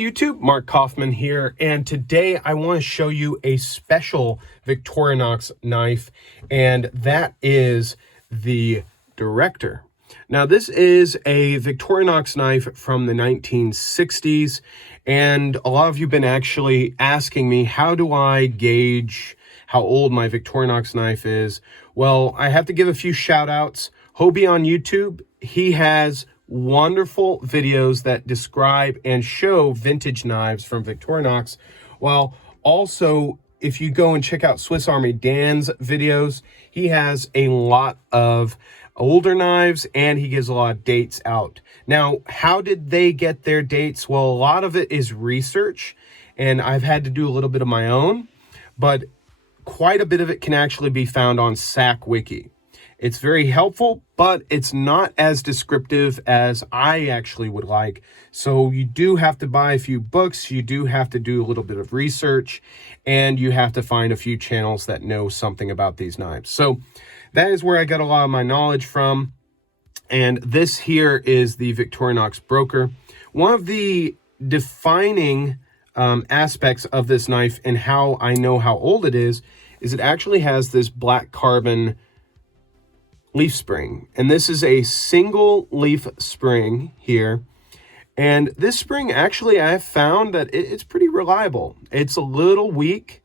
Hey YouTube, Mark Kaufman here, and today I want to show you a special Victorinox knife, and that is the Director. Now this is a Victorinox knife from the 1960s, and a lot of you have been actually asking me, how do I gauge how old my Victorinox knife is? Well, I have to give a few shout outs. Hobie on YouTube, he has wonderful videos that describe and show vintage knives from Victorinox. While also, if you go and check out Swiss Army Dan's videos, he has a lot of older knives and he gives a lot of dates out. Now, how did they get their dates? Well, a lot of it is research, and I've had to do a little bit of my own, but quite a bit of it can actually be found on SacWiki. It's very helpful, but it's not as descriptive as I actually would like. So you do have to buy a few books, you do have to do a little bit of research, and you have to find a few channels that know something about these knives. So that is where I got a lot of my knowledge from. And this here is the Victorinox Broker. One of the defining aspects of this knife and how I know how old it is it actually has this black carbon leaf spring, and this is a single leaf spring here. And this spring, actually, I have found that it's pretty reliable. It's a little weak,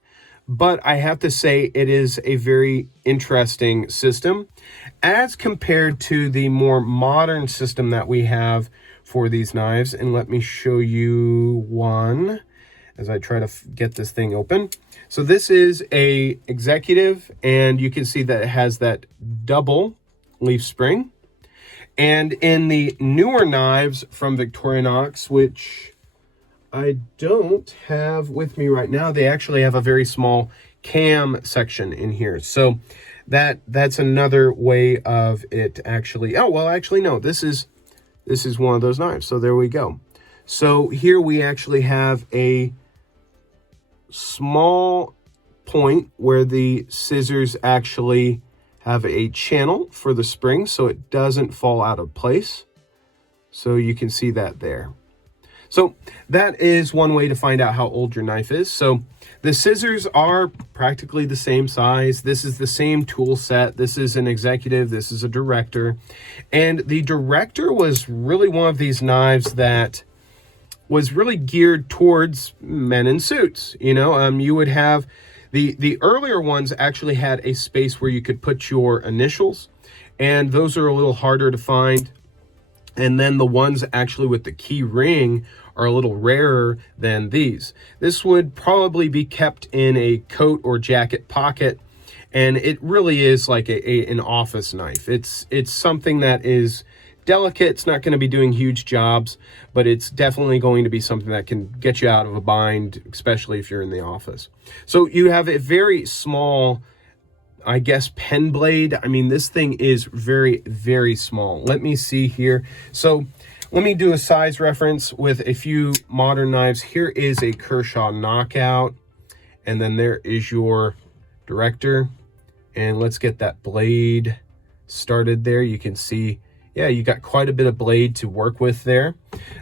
but I have to say it is a very interesting system as compared to the more modern system that we have for these knives. And let me show you one as I try to get this thing open. So this is a executive, and you can see that it has that double leaf spring. And in the newer knives from Victorinox, which I don't have with me right now, they actually have a very small cam section in here. So that's another way of it actually. Oh, well, actually, no, this is one of those knives. So there we go. So here we actually have a small point where the scissors actually have a channel for the spring so it doesn't fall out of place. So you can see that there. So that is one way to find out how old your knife is. So the scissors are practically the same size. This is the same tool set. This is an executive. This is a Director. And the Director was really one of these knives that was really geared towards men in suits. You know, you would have the earlier ones actually had a space where you could put your initials, and those are a little harder to find. And then the ones actually with the key ring are a little rarer than these. This would probably be kept in a coat or jacket pocket, and it really is like an office knife. It's something that is delicate. It's not going to be doing huge jobs, but it's definitely going to be something that can get you out of a bind, especially if you're in the office. So you have a very small, I guess, pen blade. I mean, this thing is very, very small. Let me see here. So let me do a size reference with a few modern knives. Here is a Kershaw Knockout, and then there is your Director. And let's get that blade started there. You can see, yeah, you got quite a bit of blade to work with there.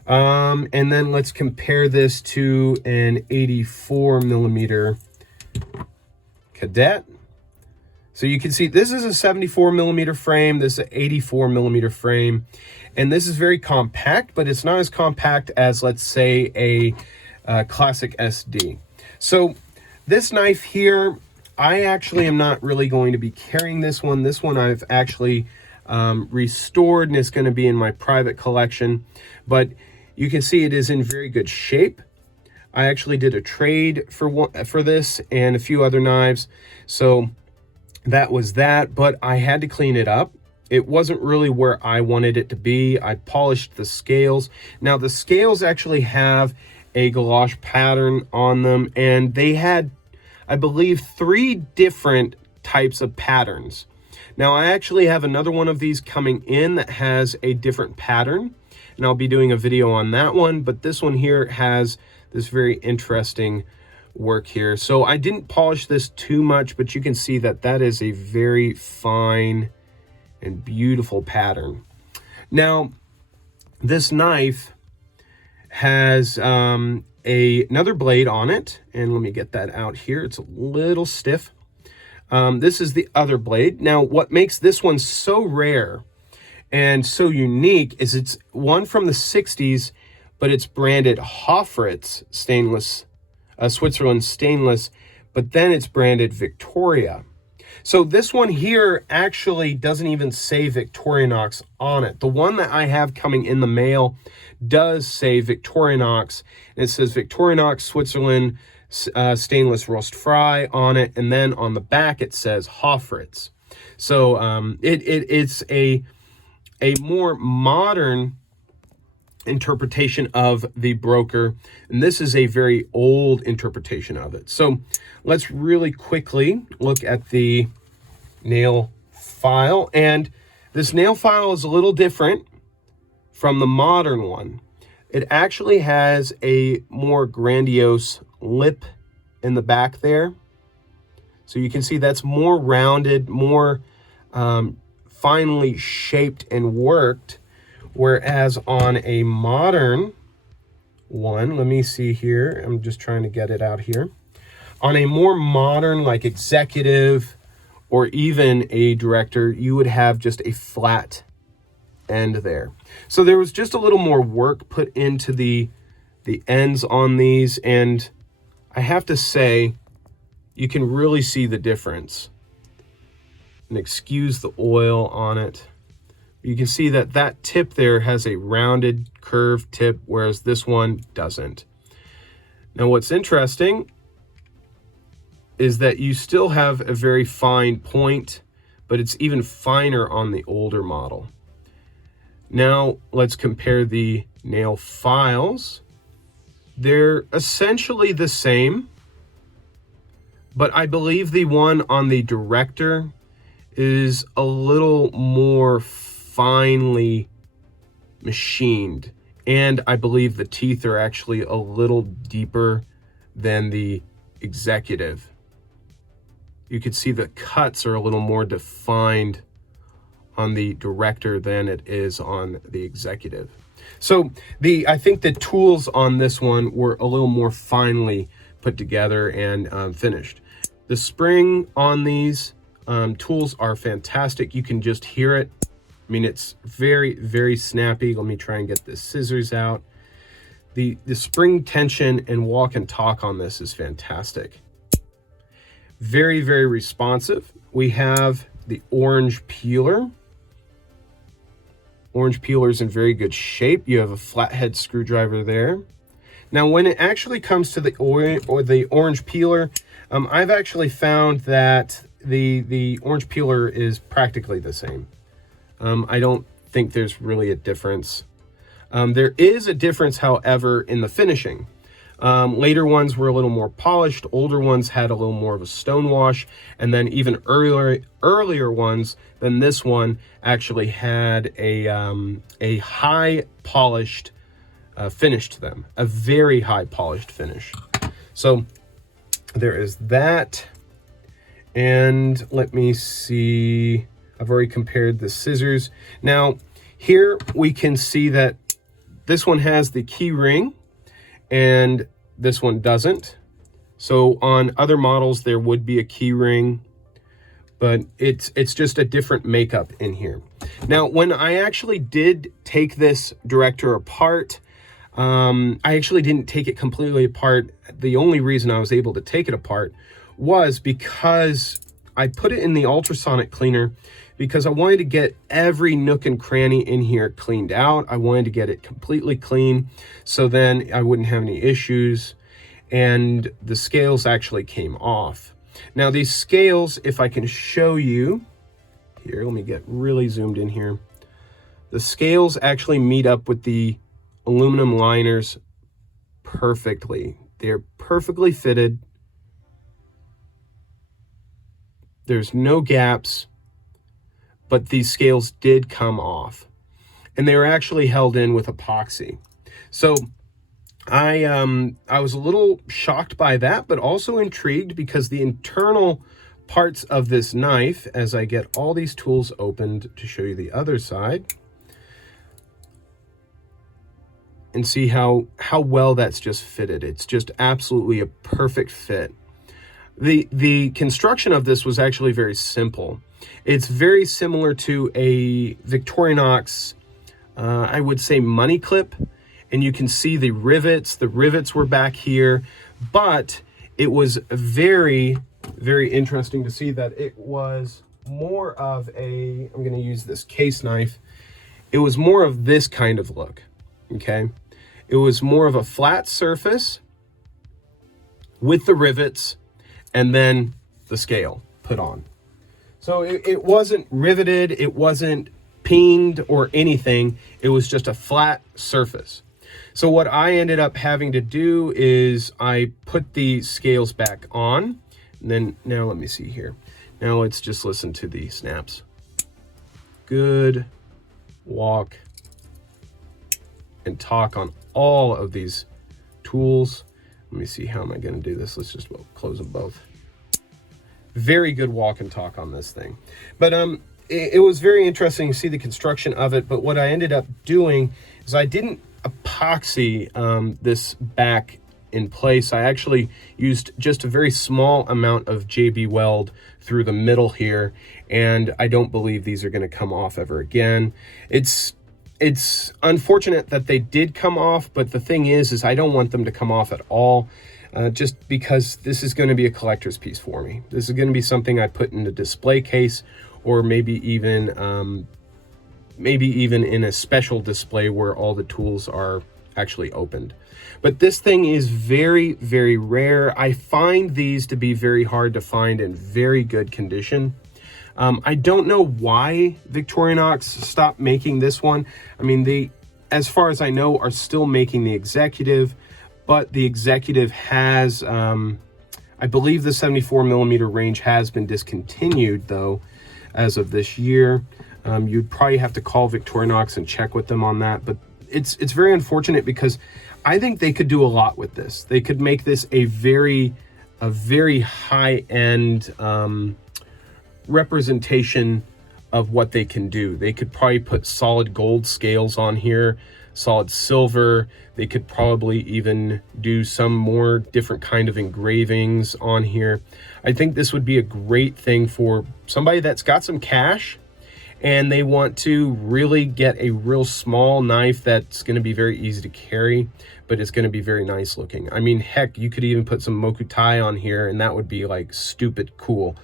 And then let's compare this to an 84mm Cadet. So you can see this is a 74mm frame, this is an 84mm frame, and this is very compact, but it's not as compact as, let's say, a classic SD. So this knife here, I actually am not really going to be carrying this one. This one I've actually restored, and it's going to be in my private collection, but you can see it is in very good shape. I actually did a trade for this and a few other knives, so that was that, but I had to clean it up. It wasn't really where I wanted it to be. I polished the scales. Now the scales actually have a gouache pattern on them, and they had, I believe, 3 different types of patterns. Now I actually have another one of these coming in that has a different pattern, and I'll be doing a video on that one, but this one here has this very interesting work here. So I didn't polish this too much, but you can see that that is a very fine and beautiful pattern. Now this knife has another blade on it, and let me get that out here. It's a little stiff. This is the other blade. Now, what makes this one so rare and so unique is it's one from the 60s, but it's branded Hofritz stainless, Switzerland stainless, but then it's branded Victoria. So this one here actually doesn't even say Victorinox on it. The one that I have coming in the mail does say Victorinox, and it says Victorinox Switzerland stainless rust fry on it, and then on the back it says Hofritz. So it's a more modern interpretation of the broker, and this is a very old interpretation of it. So let's really quickly look at the nail file, and this nail file is a little different from the modern one. It actually has a more grandiose lip in the back there, so you can see that's more rounded, more finely shaped and worked, whereas on a modern one, let me see here, I'm just trying to get it out here. On a more modern, like executive or even a director, you would have just a flat end there. So there was just a little more work put into the ends on these, and I have to say, you can really see the difference. And excuse the oil on it. You can see that that tip there has a rounded curved tip, whereas this one doesn't. Now what's interesting is that you still have a very fine point, but it's even finer on the older model. Now let's compare the nail files. They're essentially the same, but I believe the one on the director is a little more finely machined, and I believe the teeth are actually a little deeper than the executive. You can see the cuts are a little more defined on the director than it is on the executive. So I think the tools on this one were a little more finely put together and finished. The spring on these tools are fantastic. You can just hear it. I mean, it's very, very snappy. Let me try and get the scissors out. The spring tension and walk and talk on this is fantastic. Very, very responsive. We have the orange peeler. Orange peeler is in very good shape. You have a flathead screwdriver there. Now, when it actually comes to the orange peeler, I've actually found that the orange peeler is practically the same. I don't think there's really a difference. There is a difference, however, in the finishing. Later ones were a little more polished. Older ones had a little more of a stone wash, and then even earlier ones than this one actually had a high polished finish to them, a very high polished finish. So there is that. And let me see. I've already compared the scissors. Now here we can see that this one has the key ring and this one doesn't. So on other models there would be a key ring, but it's just a different makeup in here. Now when I actually did take this director apart, I actually didn't take it completely apart. The only reason I was able to take it apart was because I put it in the ultrasonic cleaner because I wanted to get every nook and cranny in here cleaned out. I wanted to get it completely clean so then I wouldn't have any issues, and the scales actually came off. Now these scales, if I can show you here, let me get really zoomed in here. The scales actually meet up with the aluminum liners perfectly. They're perfectly fitted. There's no gaps, but these scales did come off, and they were actually held in with epoxy. So I was a little shocked by that, but also intrigued because the internal parts of this knife, as I get all these tools opened to show you the other side, and see how well that's just fitted. It's just absolutely a perfect fit. The construction of this was actually very simple. It's very similar to a Victorinox, I would say, money clip. And you can see the rivets. The rivets were back here, but it was very, very interesting to see that it was more of a, I'm going to use this case knife. It was more of this kind of look, okay? It was more of a flat surface with the rivets and then the scale put on. So it wasn't riveted, it wasn't peened or anything. It was just a flat surface. So what I ended up having to do is I put the scales back on. And then now let me see here. Now let's just listen to the snaps. Good walk and talk on all of these tools. Let me see, how am I going to do this? Let's just close them both. Very good walk and talk on this thing. But it was very interesting to see the construction of it. But what I ended up doing is I didn't epoxy this back in place. I actually used just a very small amount of JB Weld through the middle here, and I don't believe these are going to come off ever again. It's unfortunate that they did come off, but the thing is I don't want them to come off at all, just because this is going to be a collector's piece for me. This is going to be something I put in a display case, or maybe even in a special display where all the tools are actually opened. But this thing is very, very rare. I find these to be very hard to find in very good condition. I don't know why Victorinox stopped making this one. I mean, they, as far as I know, are still making the Executive, but the Executive has, I believe the 74mm range has been discontinued though, as of this year. You'd probably have to call Victorinox and check with them on that, but it's very unfortunate because I think they could do a lot with this. They could make this a very high-end representation of what they can do. They could probably put solid gold scales on here, solid silver. They could probably even do some more different kind of engravings on here. I think this would be a great thing for somebody that's got some cash and they want to really get a real small knife that's going to be very easy to carry, but it's going to be very nice looking. I mean, heck, you could even put some Mokutai on here and that would be like stupid cool.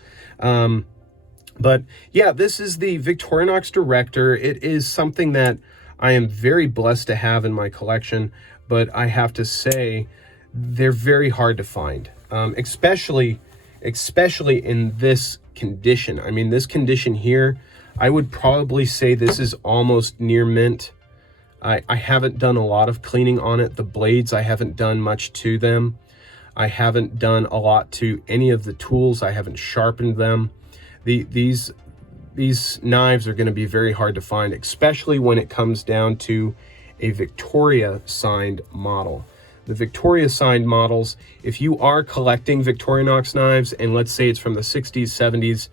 But yeah, this is the Victorinox Director. It is something that I am very blessed to have in my collection, but I have to say they're very hard to find, especially in this condition. I mean, this condition here, I would probably say this is almost near mint. I haven't done a lot of cleaning on it. The blades, I haven't done much to them. I haven't done a lot to any of the tools. I haven't sharpened them. These knives are going to be very hard to find, especially when it comes down to a Victoria signed model. The Victoria signed models, if you are collecting Victorinox knives, and let's say it's from the 60s, 70s,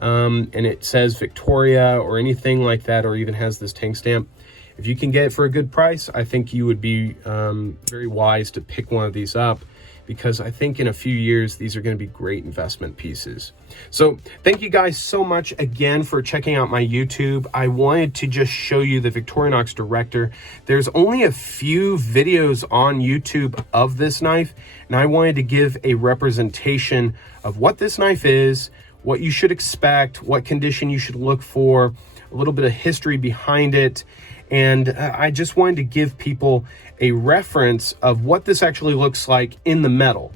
and it says Victoria or anything like that, or even has this tank stamp, if you can get it for a good price, I think you would be very wise to pick one of these up, because I think in a few years, these are going to be great investment pieces. So thank you guys so much again for checking out my YouTube. I wanted to just show you the Victorinox Director. There's only a few videos on YouTube of this knife, and I wanted to give a representation of what this knife is, what you should expect, what condition you should look for, a little bit of history behind it. And I just wanted to give people a reference of what this actually looks like in the metal,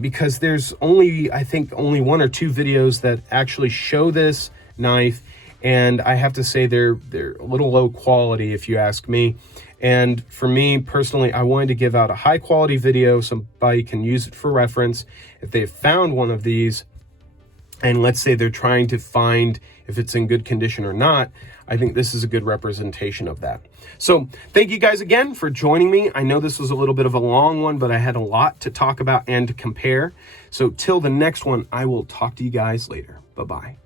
because there's only, I think, only one or two videos that actually show this knife, and I have to say they're a little low quality if you ask me. And for me personally, I wanted to give out a high quality video so somebody can use it for reference if they've found one of these, and let's say they're trying to find if it's in good condition or not. I think this is a good representation of that. So thank you guys again for joining me. I know this was a little bit of a long one, but I had a lot to talk about and to compare. So till the next one, I will talk to you guys later. Bye-bye.